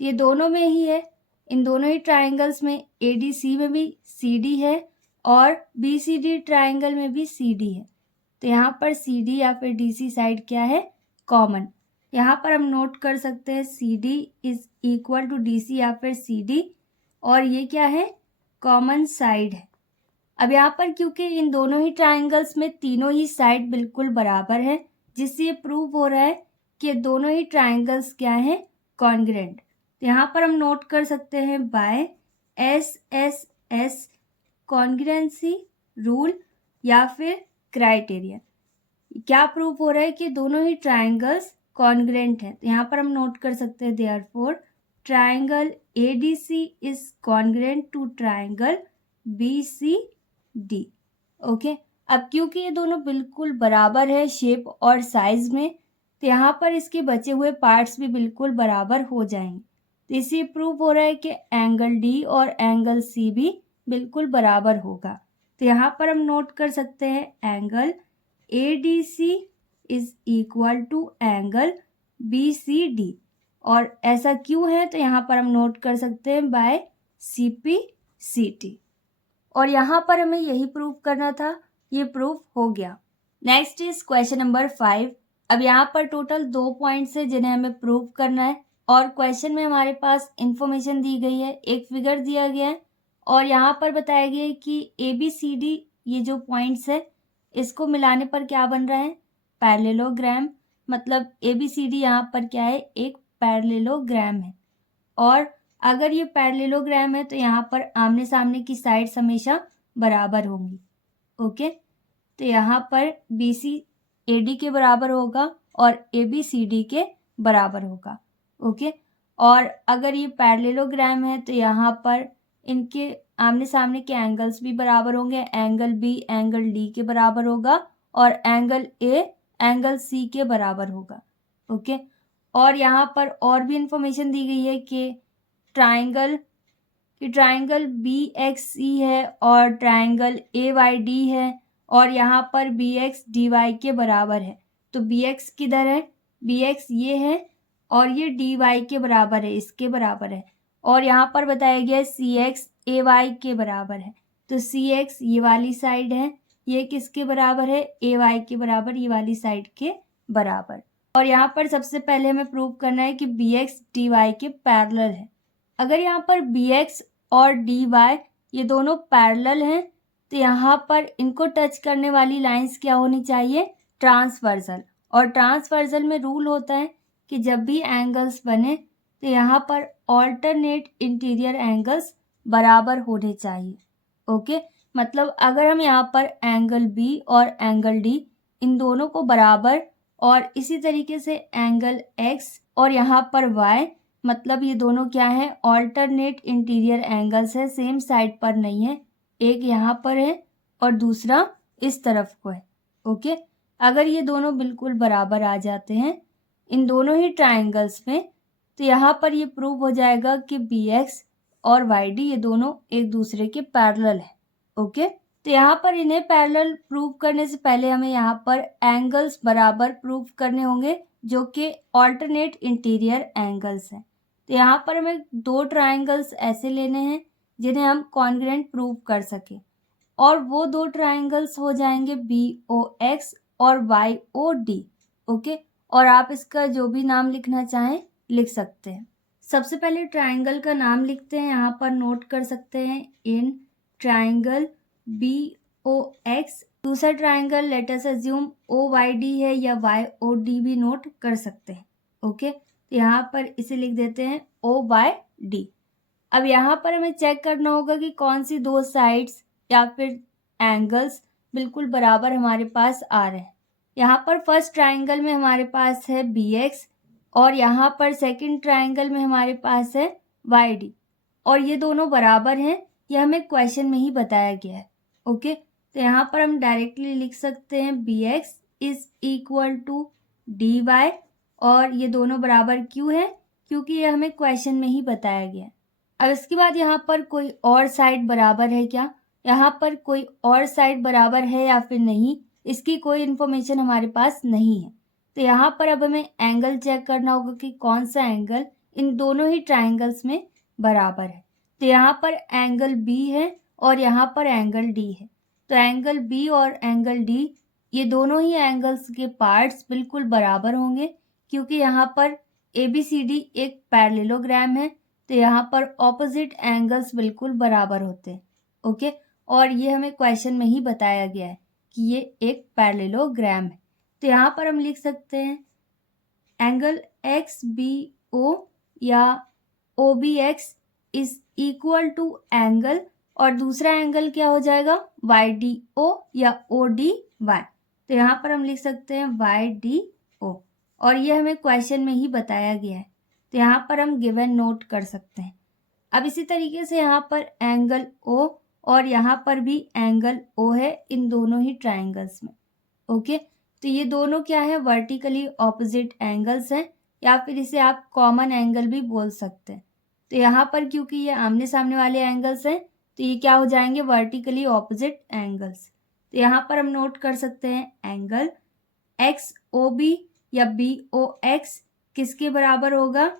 तो ये दोनों में ही है, इन दोनों ही ट्रायंगल्स में ADC में भी CD है और BCD ट्रायंगल में भी CD है। तो यहाँ पर CD या फिर DC साइड क्या है, कॉमन। यहाँ पर हम नोट कर सकते हैं CD is equal to DC या फिर CD, और ये क्या है, कॉमन साइड है। अब यहाँ पर क्योंकि इन दोनों ही ट्रायंगल्स में तीनों ही साइड बिल्कुल बराबर है जिससे ये प्रूव हो रहा है कि दोनों ही ट्रायंगल्स क्या हैं, कॉन्ग्रुएंट। तो यहाँ पर हम नोट कर सकते हैं बाय SSS कॉन्ग्रुएंसी रूल या फिर क्राइटेरिया। क्या प्रूव हो रहा है कि दोनों ही ट्रायंगल्स कॉन्ग्रुएंट हैं। तो यहाँ पर हम नोट कर सकते हैं therefore triangle ADC is congruent to triangle BCD। Okay, अब क्योंकि ये दोनों बिल्कुल बराबर है शेप और साइज में, तो यहाँ पर इसके बचे हुए पार्ट्स भी बिल्कुल बराबर हो जाएंगे। तो इससे प्रूव हो रहा है कि एंगल डी और एंगल सी भी बिल्कुल बराबर होगा। तो यहाँ पर हम नोट कर सकते हैं angle ADC is equal to angle BCD। और ऐसा क्यों है, तो यहाँ पर हम नोट कर सकते हैं बाय CPCT। और यहाँ पर हमें यही प्रूव करना था, ये प्रूव हो गया। Next is question number 5। अब यहाँ पर टोटल 2 पॉइंट्स है जिन्हें हमें प्रूव करना है, और क्वेश्चन में हमारे पास इंफॉर्मेशन दी गई है, एक फिगर दिया गया है और यहाँ पर बताया गया है कि ABCD ये जो पॉइंट्स है इसको मिलाने पर क्या बन रहा है, पैरेललोग्राम। मतलब ABCD यहाँ पर क्या है, एक पैरेललोग्राम है। और अगर ये पैरेललोग्राम है तो यहाँ पर आमने सामने की साइड्स हमेशा बराबर होंगी। ओके, तो यहाँ पर BC AD के बराबर होगा और ABCD के बराबर होगा। ओके, और अगर ये पैरेललोग्राम है तो यहाँ पर इनके आमने सामने के एंगल्स भी बराबर होंगे। एंगल B एंगल D के बराबर होगा और एंगल A एंगल C के बराबर होगा। ओके, और यहाँ पर और भी इंफॉर्मेशन दी गई है कि ट्राइंगल BXC है और ट्राइंगल AYD है और यहाँ पर BX DY के बराबर है। तो BX किधर है, BX ये है और ये DY के बराबर है, इसके बराबर है। और यहाँ पर बताया गया है CX AY के बराबर है। तो CX ये वाली साइड है, ये किसके बराबर है, AY के बराबर, ये वाली साइड के बराबर। और यहाँ पर सबसे पहले हमें प्रूव करना है कि BX DY के पैरेलल है। अगर यहाँ पर BX और DY ये दोनों पैरेलल हैं तो यहाँ पर इनको टच करने वाली लाइंस क्या होनी चाहिए, ट्रांसवर्सल। और ट्रांसवर्सल में रूल होता है कि जब भी एंगल्स बने तो यहाँ पर ऑल्टरनेट इंटीरियर एंगल्स बराबर होने चाहिए। ओके, मतलब अगर हम यहाँ पर एंगल B और एंगल D इन दोनों को बराबर, और इसी तरीके से एंगल X और यहाँ पर Y, मतलब ये दोनों क्या है, ऑल्टरनेट इंटीरियर एंगल्स है, सेम साइड पर नहीं है, एक यहाँ पर है और दूसरा इस तरफ को है। ओके, अगर ये दोनों बिल्कुल बराबर आ जाते हैं इन दोनों ही ट्राइंगल्स में, तो यहाँ पर ये प्रूव हो जाएगा कि BX और YD ये दोनों एक दूसरे के पैरेलल है। ओके, तो यहाँ पर इन्हें पैरेलल प्रूव करने से पहले हमें यहाँ पर एंगल्स बराबर प्रूव करने होंगे जो कि ऑल्टरनेट इंटीरियर एंगल्स हैं। तो यहाँ पर हमें 2 ट्राइंगल्स ऐसे लेने हैं जिन्हें हम कॉन्ग्रुएंट प्रूव कर सके, और वो 2 ट्राइंगल्स हो जाएंगे BOX और YOD। ओके, और आप इसका जो भी नाम लिखना चाहें लिख सकते हैं। सबसे पहले ट्राइंगल का नाम लिखते हैं, यहाँ पर नोट कर सकते हैं इन ट्राइंगल BOX। दूसरा triangle let us assume OYD है या YOD भी नोट कर सकते हैं। ओके, तो यहाँ पर इसे लिख देते हैं OYD। अब यहाँ पर हमें चेक करना होगा कि कौन सी 2 साइड्स या फिर एंगल्स बिल्कुल बराबर हमारे पास आ रहे हैं। यहाँ पर फर्स्ट ट्राइंगल में हमारे पास है BX और यहाँ पर सेकंड ट्राइंगल में हमारे पास है YD, और ये दोनों बराबर हैं, ये हमें क्वेश्चन में ही बताया गया है। ओके, तो यहाँ पर हम डायरेक्टली लिख सकते हैं BX is equal to DY, और ये दोनों बराबर क्यों है, क्योंकि ये हमें क्वेश्चन में ही बताया गया है। अब इसके बाद यहाँ पर कोई और साइड बराबर है क्या, यहाँ पर कोई और साइड बराबर है या फिर नहीं, इसकी कोई इन्फॉर्मेशन हमारे पास नहीं है। तो यहाँ पर अब हमें एंगल चेक करना होगा कि कौन सा एंगल इन दोनों ही ट्राइंगल्स में बराबर है। तो यहाँ पर एंगल B है और यहाँ पर एंगल D है। तो एंगल B और एंगल D ये दोनों ही एंगल्स के पार्ट्स बिल्कुल बराबर होंगे, क्योंकि यहाँ पर ABCD एक पैरेललोग्राम है, तो यहाँ पर ऑपोजिट एंगल्स बिल्कुल बराबर होते हैं। ओके, और ये हमें क्वेश्चन में ही बताया गया है कि ये एक पैरेललोग्राम है। तो यहाँ पर हम लिख सकते हैं एंगल XBO या OBX is equal to angle, और दूसरा एंगल क्या हो जाएगा, YDO या ODY। तो यहाँ पर हम लिख सकते हैं YDO, और ये हमें क्वेश्चन में ही बताया गया है, तो यहाँ पर हम गिवन नोट कर सकते हैं। अब इसी तरीके से यहाँ पर एंगल O और यहाँ पर भी एंगल ओ है इन दोनों ही ट्राइंगल्स में। ओके, तो ये दोनों क्या है, वर्टिकली ऑपोजिट एंगल्स हैं, या फिर इसे आप कॉमन एंगल भी बोल सकते हैं। तो यहाँ पर क्योंकि ये आमने सामने वाले एंगल्स हैं तो ये क्या हो जाएंगे, वर्टिकली ऑपोजिट एंगल्स। तो यहाँ पर हम नोट कर सकते हैं एंगल एक्स ओ बी या बी ओ एक्स किसके बराबर होगा,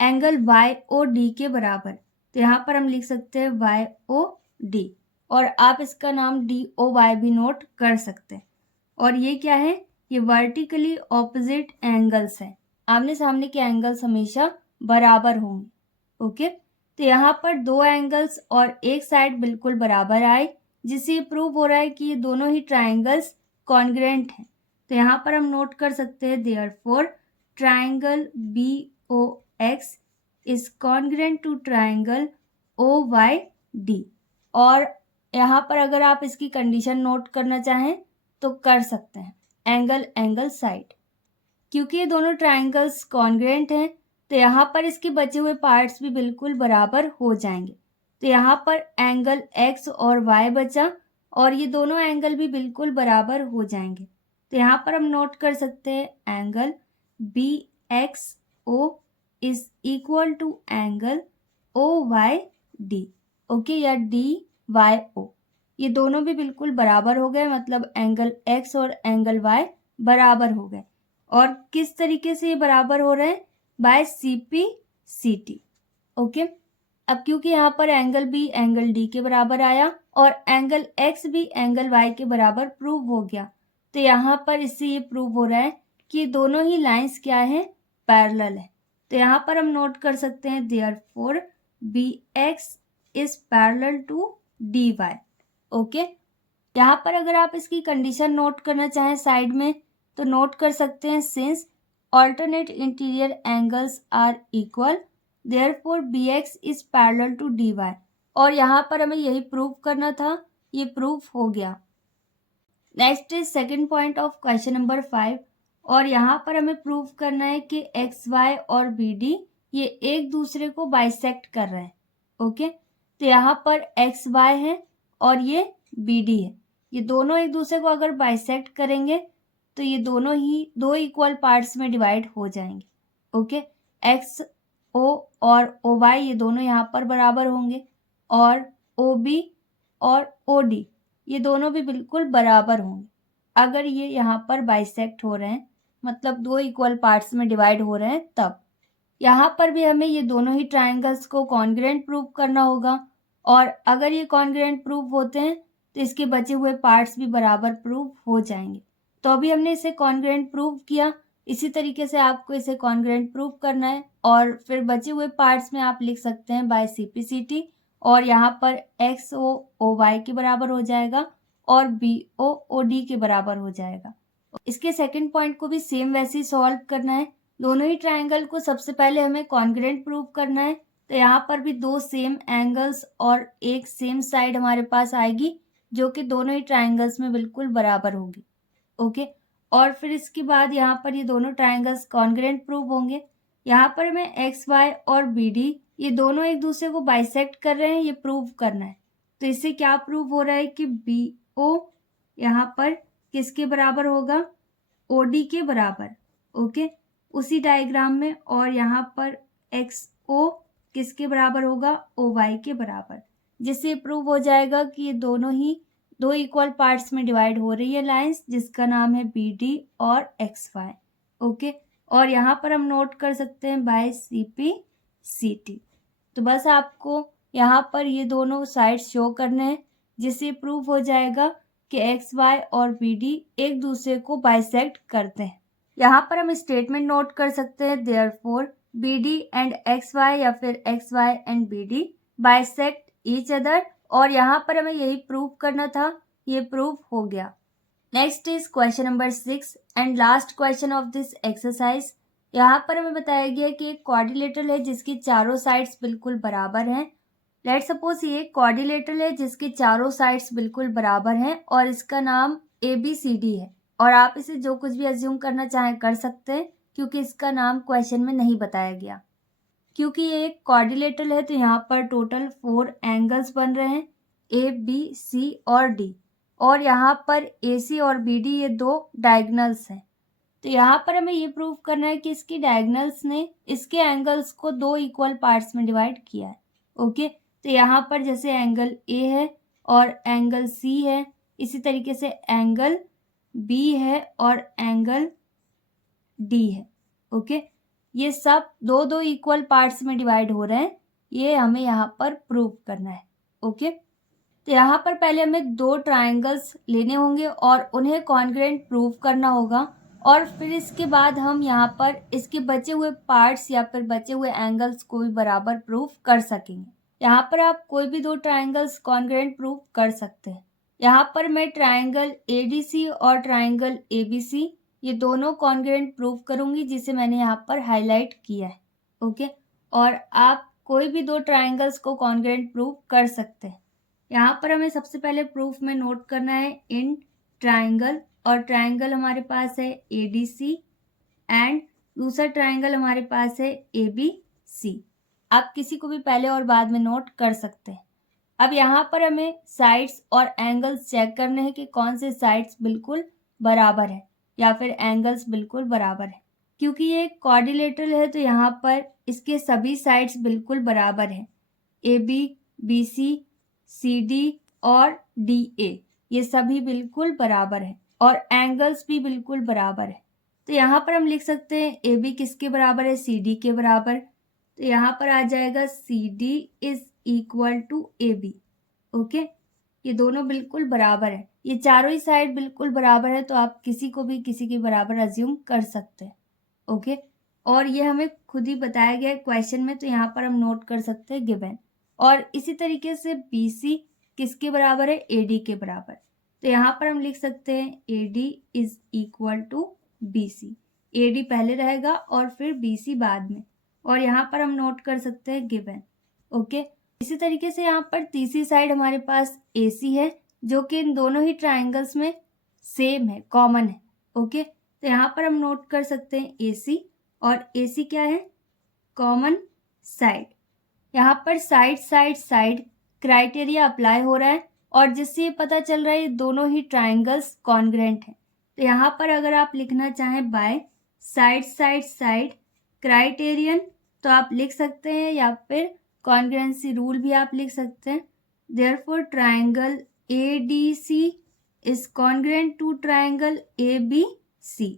एंगल वाई ओ डी के बराबर। तो यहाँ पर हम लिख सकते हैं वाई ओ डी, और आप इसका नाम डी ओ वाई भी नोट कर सकते हैं। और ये क्या है, ये वर्टिकली ऑपोजिट एंगल्स हैं, आमने सामने के एंगल्स हमेशा बराबर होंगे। ओके, तो यहाँ पर दो एंगल्स और एक साइड बिल्कुल बराबर आए, जिससे ये प्रूव हो रहा है कि ये दोनों ही ट्राइंगल्स कॉन्ग्रुएंट हैं। तो यहाँ पर हम नोट कर सकते हैं therefore triangle B O X is congruent to triangle O Y D. और यहाँ पर अगर आप इसकी कंडीशन नोट करना चाहें तो कर सकते हैं, एंगल एंगल साइड। क्योंकि ये दोनों ट्राइंगल्स कॉन्ग्रुएंट हैं तो यहाँ पर इसके बचे हुए पार्ट्स भी बिल्कुल बराबर हो जाएंगे। तो यहाँ पर एंगल एक्स और वाई बचा और ये दोनों एंगल भी बिल्कुल बराबर हो जाएंगे। तो यहाँ पर हम नोट कर सकते हैं angle B X O is equal to angle O Y D. Okay, या डी वाई ओ, ये दोनों भी बिल्कुल बराबर हो गए, मतलब एंगल एक्स और एंगल वाई बराबर हो गए। और किस तरीके से ये बराबर हो रहे हैं, by C P C T. Okay, अब क्योंकि यहाँ पर एंगल बी एंगल डी के बराबर आया और एंगल एक्स भी एंगल वाई के बराबर प्रूव हो गया, तो यहाँ पर इससे ये प्रूव हो रहा है कि दोनों ही लाइंस क्या है, पैरेलल है। तो यहाँ पर हम नोट कर सकते हैं therefore B X is parallel to D Y. Okay, यहाँ पर अगर आप इसकी कंडीशन नोट करना चाहें साइड में तो नोट कर सकते हैं since alternate interior angles are equal therefore bx is parallel to dy। और यहाँ पर हमें यही प्रूव करना था, ये प्रूफ हो गया। Next is second point of question number 5, और यहाँ पर हमें प्रूव करना है कि एक्स वाई और बी डी ये एक दूसरे को बाइसेक्ट कर रहे हैं। ओके, तो यहाँ पर एक्स वाई है और ये बी डी है, ये दोनों एक दूसरे को अगर बाइसेक्ट करेंगे तो ये दोनों ही दो इक्वल पार्ट्स में डिवाइड हो जाएंगे। ओके, एक्स ओ और ओ वाई ये दोनों यहाँ पर बराबर होंगे और ओ बी और ओ डी ये दोनों भी बिल्कुल बराबर होंगे अगर ये यहाँ पर बाइसेक्ट हो रहे हैं, मतलब दो इक्वल पार्ट्स में डिवाइड हो रहे हैं तब। यहाँ पर भी हमें ये दोनों ही ट्राइंगल्स को कॉन्ग्रुएंट प्रूव करना होगा, और अगर ये कॉन्ग्रुएंट प्रूव होते हैं तो इसके बचे हुए पार्ट्स भी बराबर प्रूव हो जाएंगे। तो अभी हमने इसे कॉन्ग्रुएंट प्रूव किया, इसी तरीके से आपको इसे कॉन्ग्रुएंट प्रूव करना है और फिर बचे हुए पार्ट्स में आप लिख सकते हैं बाय सीपीसीटी, और यहाँ पर एक्स ओ ओ वाई के बराबर हो जाएगा और बी ओ ओ डी के बराबर हो जाएगा। इसके सेकंड पॉइंट को भी सेम वैसे ही सॉल्व करना है। दोनों ही ट्राइंगल को सबसे पहले हमें कॉन्ग्रुएंट प्रूव करना है, तो यहाँ पर भी दो सेम एंगल्स और एक सेम साइड हमारे पास आएगी जो कि दोनों ही ट्राइंगल्स में बिल्कुल बराबर होगी। ओके, और फिर इसके बाद यहाँ पर ये दोनों ट्राइंगल्स कॉन्ग्रुएंट प्रूव होंगे। यहाँ पर हमें एक्स वाई और बी डी ये दोनों एक दूसरे को बाइसेक्ट कर रहे हैं, ये प्रूव करना है। तो इससे क्या प्रूव हो रहा है कि बी ओ यहाँ पर किसके बराबर होगा, ओ डी के बराबर। ओके, उसी डायग्राम में, और यहाँ पर एक्स ओ किसके बराबर होगा, ओ वाई के बराबर, जिससे प्रूव हो जाएगा कि ये दोनों ही दो इक्वल पार्ट्स में डिवाइड हो रही है लाइंस, जिसका नाम है बी डी और एक्स वाई। ओके, और यहाँ पर हम नोट कर सकते हैं by C P C T. तो बस आपको यहाँ पर ये दोनों साइड शो करने हैं, जिससे प्रूव हो जाएगा कि एक्स वाई और बी डी एक दूसरे को बाइसेक्ट करते हैं। यहाँ पर हम स्टेटमेंट नोट कर सकते हैं therefore B D and X Y या फिर X Y and B D bisect each other, और यहाँ पर हमें यही प्रूव करना था, ये प्रूव हो गया। Next is question number 6 and last question of this exercise. यहाँ पर हमें बताया गया कि एक क्वाड्रिलेटरल है जिसकी चारों साइड्स बिल्कुल बराबर हैं। लेट सपोज ये एक क्वाड्रिलेटरल है जिसकी चारों साइड्स बिल्कुल बराबर हैं और इसका नाम ABCD है, और आप इसे जो कुछ भी अज्यूम करना चाहें कर सकते हैं क्योंकि इसका नाम क्वेश्चन में नहीं बताया गया। क्योंकि ये एक क्वाड्रिलेटरल है तो यहाँ पर टोटल 4 एंगल्स बन रहे हैं, ए बी सी और डी, और यहाँ पर ए सी और बी डी ये दो डायगनल्स हैं। तो यहाँ पर हमें ये प्रूव करना है कि इसकी डायगनल्स ने इसके एंगल्स को दो इक्वल पार्ट्स में डिवाइड किया है। ओके, तो यहाँ पर जैसे एंगल ए है और एंगल सी है, इसी तरीके से एंगल बी है और एंगल डी है। ओके, ये सब दो दो इक्वल पार्ट्स में डिवाइड हो रहे हैं, ये हमें यहाँ पर प्रूव करना है। ओके, तो यहाँ पर पहले हमें दो ट्राइंगल्स लेने होंगे और उन्हें कॉन्ग्रुएंट प्रूव करना होगा, और फिर इसके बाद हम यहाँ पर इसके बचे हुए पार्ट्स या फिर बचे हुए एंगल्स को भी बराबर प्रूव कर सकेंगे। यहाँ पर आप कोई भी दो ट्राइंगल्स कॉन्ग्रुएंट प्रूव कर सकते हैं। यहाँ पर मैं ट्राइंगल ADC और ट्राइंगल ABC ये दोनों कॉन्ग्रुएंट प्रूव करूंगी, जिसे मैंने यहाँ पर हाईलाइट किया है। ओके, और आप कोई भी दो ट्राइंगल्स को कॉन्ग्रुएंट प्रूव कर सकते हैं। यहाँ पर हमें सबसे पहले प्रूफ में नोट करना है इन ट्राइंगल, और ट्राइंगल हमारे पास है ADC एंड दूसरा ट्राइंगल हमारे पास है ABC। आप किसी को भी पहले और बाद में नोट कर सकते हैं। अब यहाँ पर हमें साइड्स और एंगल्स चेक करने हैं कि कौन से साइड्स बिल्कुल बराबर है या फिर एंगल्स बिल्कुल बराबर है। क्योंकि ये क्वाड्रिलेटरल है तो यहाँ पर इसके सभी साइड्स बिल्कुल बराबर हैं। AB, BC, CD और DA ये सभी बिल्कुल बराबर है और एंगल्स भी बिल्कुल बराबर है। तो यहाँ पर हम लिख सकते हैं AB किसके बराबर है, CD के बराबर। तो यहाँ पर आ जाएगा CD is equal to AB। Okay, ये दोनों बिल्कुल बराबर है, ये चारों ही साइड बिल्कुल बराबर है, तो आप किसी को भी किसी के बराबर अज्यूम कर सकते हैं। ओके, और ये हमें खुद ही बताया गया है क्वेश्चन में, तो यहाँ पर हम नोट कर सकते हैं गिवन। और इसी तरीके से BC किसके बराबर है, AD के बराबर। तो यहाँ पर हम लिख सकते हैं AD is equal to BC। AD पहले रहेगा और फिर BC बाद में, और यहाँ पर हम नोट कर सकते हैं गिवन। ओके, इसी तरीके से यहाँ पर तीसरी साइड हमारे पास AC है, जो कि इन दोनों ही ट्राइंगल्स में सेम है, कॉमन है। ओके, तो यहाँ पर हम नोट कर सकते हैं AC, और AC क्या है, कॉमन साइड। यहाँ पर side side side criteria apply हो रहा है, और जिससे ये पता चल रहा है ये दोनों ही ट्राइंगल्स कॉन्ग्रुएंट हैं। तो यहाँ पर अगर आप लिखना चाहें by side side side criterion तो आप लिख सकते हैं, या फिर कॉन्ग्रुएंसी रूल भी आप लिख सकते हैं। Therefore triangle ADC is congruent to triangle ABC।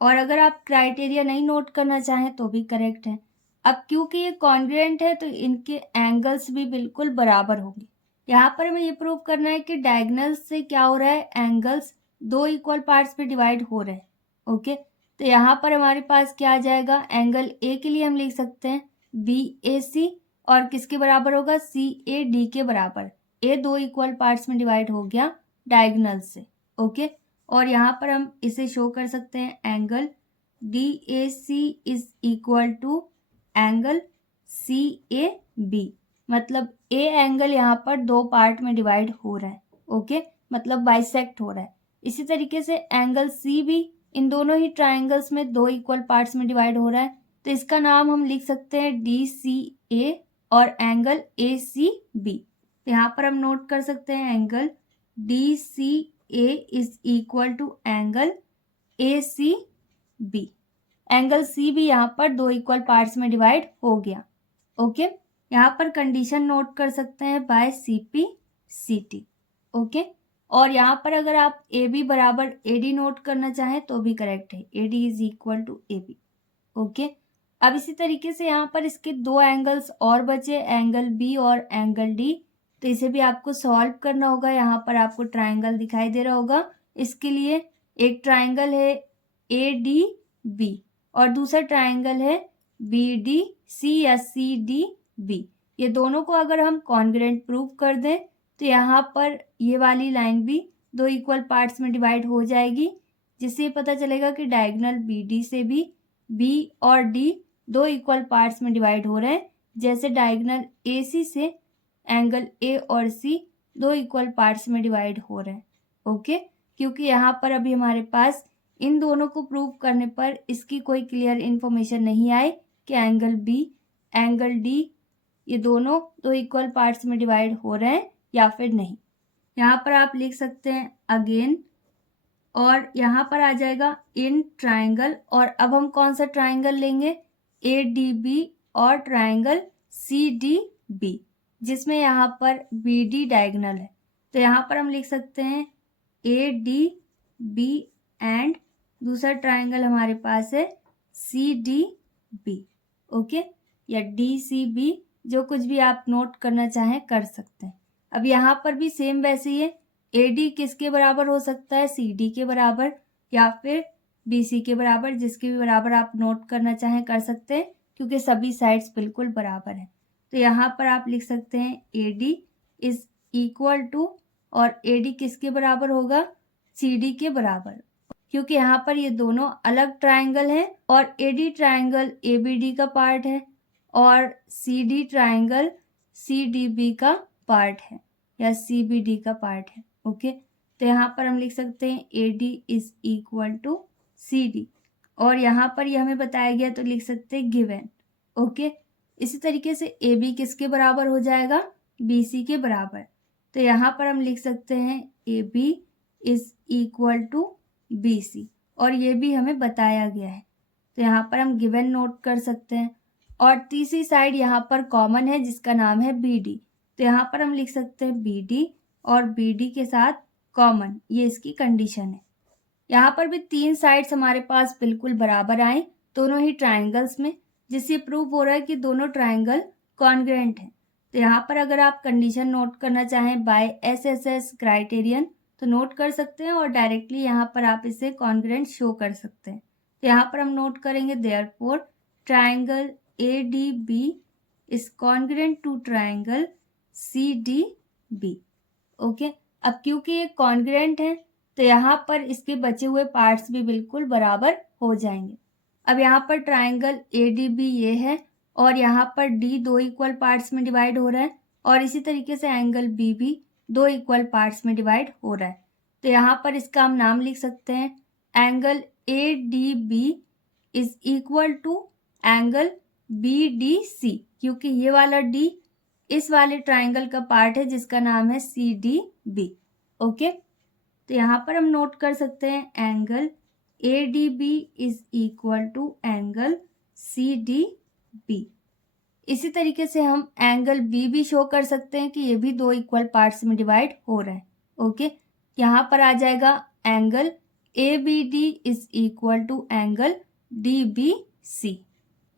और अगर आप क्राइटेरिया नहीं नोट करना चाहें तो भी करेक्ट है। अब क्योंकि ये कॉन्ग्रुएंट है तो इनके एंगल्स भी बिल्कुल बराबर होंगे। यहाँ पर हमें ये प्रूव करना है कि डायगोनल्स से क्या हो रहा है, एंगल्स दो इक्वल पार्ट्स में डिवाइड हो रहे हैं। ओके, तो यहाँ पर हमारे पास क्या आ जाएगा, एंगल A के लिए हम लिख सकते हैं BAC, और किसके बराबर होगा, CAD के बराबर। A दो इक्वल पार्ट्स में डिवाइड हो गया डायगोनल से। ओके, और यहाँ पर हम इसे शो कर सकते हैं angle DAC is equal to angle CAB, मतलब A एंगल यहाँ पर दो पार्ट में डिवाइड हो रहा है। ओके, मतलब बाइसेक्ट हो रहा है। इसी तरीके से एंगल C भी इन दोनों ही ट्राइंगल्स में दो इक्वल पार्ट्स में डिवाइड हो रहा है, तो इसका नाम हम लिख सकते हैं DCA और एंगल ACB। तो यहाँ पर हम नोट कर सकते हैं angle DCA is equal to angle ACB। Angle C भी यहाँ पर दो इक्वल पार्ट्स में डिवाइड हो गया। ओके, यहाँ पर कंडीशन नोट कर सकते हैं बाय CP/CT। ओके, और यहाँ पर अगर आप AB बराबर AD नोट करना चाहें तो भी करेक्ट है, AD is equal to AB। Okay, अब इसी तरीके से यहाँ पर इसके दो एंगल्स और बचे, एंगल B और एंगल D, तो इसे भी आपको सॉल्व करना होगा। यहाँ पर आपको ट्राइंगल दिखाई दे रहा होगा, इसके लिए एक ट्राइंगल है ADB और दूसरा ट्राइंगल है BDC या CDB। ये दोनों को अगर हम कॉन्ग्रुएंट प्रूव कर दें तो यहाँ पर ये वाली लाइन भी दो इक्वल पार्ट्स में डिवाइड हो जाएगी, जिससे पता चलेगा कि डायगोनल BD से भी B और D दो इक्वल पार्ट्स में डिवाइड हो रहे हैं, जैसे डायगोनल AC से एंगल A और C दो इक्वल पार्ट्स में डिवाइड हो रहे हैं। ओके, क्योंकि यहाँ पर अभी हमारे पास इन दोनों को प्रूव करने पर इसकी कोई क्लियर इन्फॉर्मेशन नहीं आई कि एंगल B, एंगल D ये दोनों दो इक्वल पार्ट्स में डिवाइड हो रहे हैं या फिर नहीं। यहाँ पर आप लिख सकते हैं अगेन, और यहाँ पर आ जाएगा इन ट्राइंगल। और अब हम कौन सा ट्राइंगल लेंगे, ADB और ट्राइंगल CDB, जिसमें यहाँ पर BD डायगोनल है। तो यहाँ पर हम लिख सकते हैं ADB एंड दूसरा ट्राइंगल हमारे पास है CDB, ओके, या DCB, जो कुछ भी आप नोट करना चाहें कर सकते हैं। अब यहाँ पर भी सेम वैसे ही है, AD किसके बराबर हो सकता है, CD के बराबर या फिर BC के बराबर, जिसके भी बराबर आप नोट करना चाहें कर सकते हैं, क्योंकि सभी साइड्स बिल्कुल बराबर हैं। तो यहाँ पर आप लिख सकते हैं AD इज इक्वल टू, और AD किसके बराबर होगा, CD के बराबर, क्योंकि यहाँ पर ये दोनों अलग ट्राइंगल हैं और AD ट्राइंगल ABD का पार्ट है और CD ट्राइंगल CDB का पार्ट है या CBD का पार्ट है, ओके। तो यहाँ पर हम लिख सकते हैं AD is equal to CD, और यहाँ पर ये हमें बताया गया तो लिख सकते हैं गिवन, ओके। इसी तरीके से AB किसके बराबर हो जाएगा, BC के बराबर। तो यहाँ पर हम लिख सकते हैं AB is equal to BC, और ये भी हमें बताया गया है। तो यहाँ पर हम गिवन नोट कर सकते हैं। और तीसरी साइड यहाँ पर कॉमन है जिसका नाम है BD। तो यहाँ पर हम लिख सकते हैं BD और BD के साथ कॉमन, ये इसकी कंडीशन है। यहाँ पर भी तीन साइड्स हमारे पास बिल्कुल बराबर आए दोनों ही ट्राइंगल्स में, जिससे प्रूव हो रहा है कि दोनों ट्राइंगल कॉन्ग्रुएंट हैं। तो यहाँ पर अगर आप कंडीशन नोट करना चाहें बाय SSS क्राइटेरियन तो नोट कर सकते हैं, और डायरेक्टली यहाँ पर आप इसे कॉन्ग्रुएंट शो कर सकते हैं। तो यहाँ पर हम नोट करेंगे therefore triangle ADB is congruent to triangle CDB, okay. अब क्योंकि ये कॉन्ग्रुएंट है तो यहाँ पर इसके बचे हुए पार्ट्स भी बिल्कुल बराबर हो जाएंगे। अब यहाँ पर ट्राइंगल ADB ये है और यहाँ पर D दो इक्वल पार्ट्स में डिवाइड हो रहा है, और इसी तरीके से एंगल B भी दो इक्वल पार्ट्स में डिवाइड हो रहा है। तो यहाँ पर इसका हम नाम लिख सकते हैं angle ADB is equal to angle BDC, क्योंकि ये वाला D इस वाले ट्राइंगल का पार्ट है जिसका नाम है CDB, ओके। तो यहाँ पर हम नोट कर सकते हैं angle ADB is equal to angle CDB। इसी तरीके से हम एंगल B भी शो कर सकते हैं कि ये भी दो इक्वल पार्ट्स में डिवाइड हो रहा है, ओके। यहाँ पर आ जाएगा angle ABD is equal to angle DBC।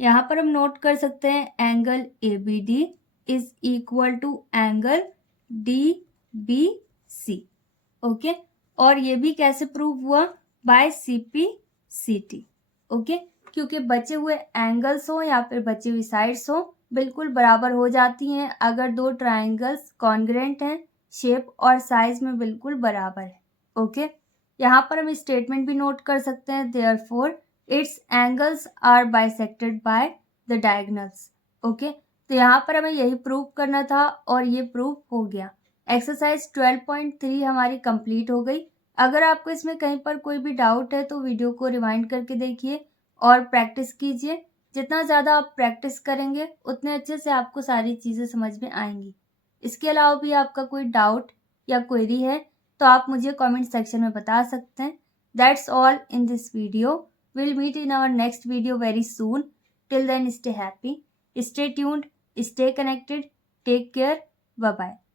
यहाँ पर हम नोट कर सकते हैं angle ABD is equal to angle DBC, okay. और ये भी कैसे प्रूव हुआ, बाय CPCT, ओके। क्योंकि बचे हुए एंगल्स हो या फिर बची हुई साइड्स हो बिल्कुल बराबर हो जाती हैं अगर दो ट्राइंगल्स कॉन्ग्रुएंट हैं, शेप और साइज में बिल्कुल बराबर है, ओके। यहाँ पर हम स्टेटमेंट भी नोट कर सकते हैं therefore its angles are bisected by the diagonals, okay. तो यहाँ पर हमें यही प्रूव करना था और ये प्रूव हो गया। एक्सरसाइज 12.3 हमारी कंप्लीट हो गई। अगर आपको इसमें कहीं पर कोई भी डाउट है तो वीडियो को रिवाइंड करके देखिए और प्रैक्टिस कीजिए। जितना ज़्यादा आप प्रैक्टिस करेंगे उतने अच्छे से आपको सारी चीज़ें समझ में आएंगी। इसके अलावा भी आपका कोई डाउट या क्वेरी है तो आप मुझे कमेंट सेक्शन में बता सकते हैं। That's all in this video. Will meet in our next video very soon. Till then stay happy, stay tuned, stay connected, take care, bye bye.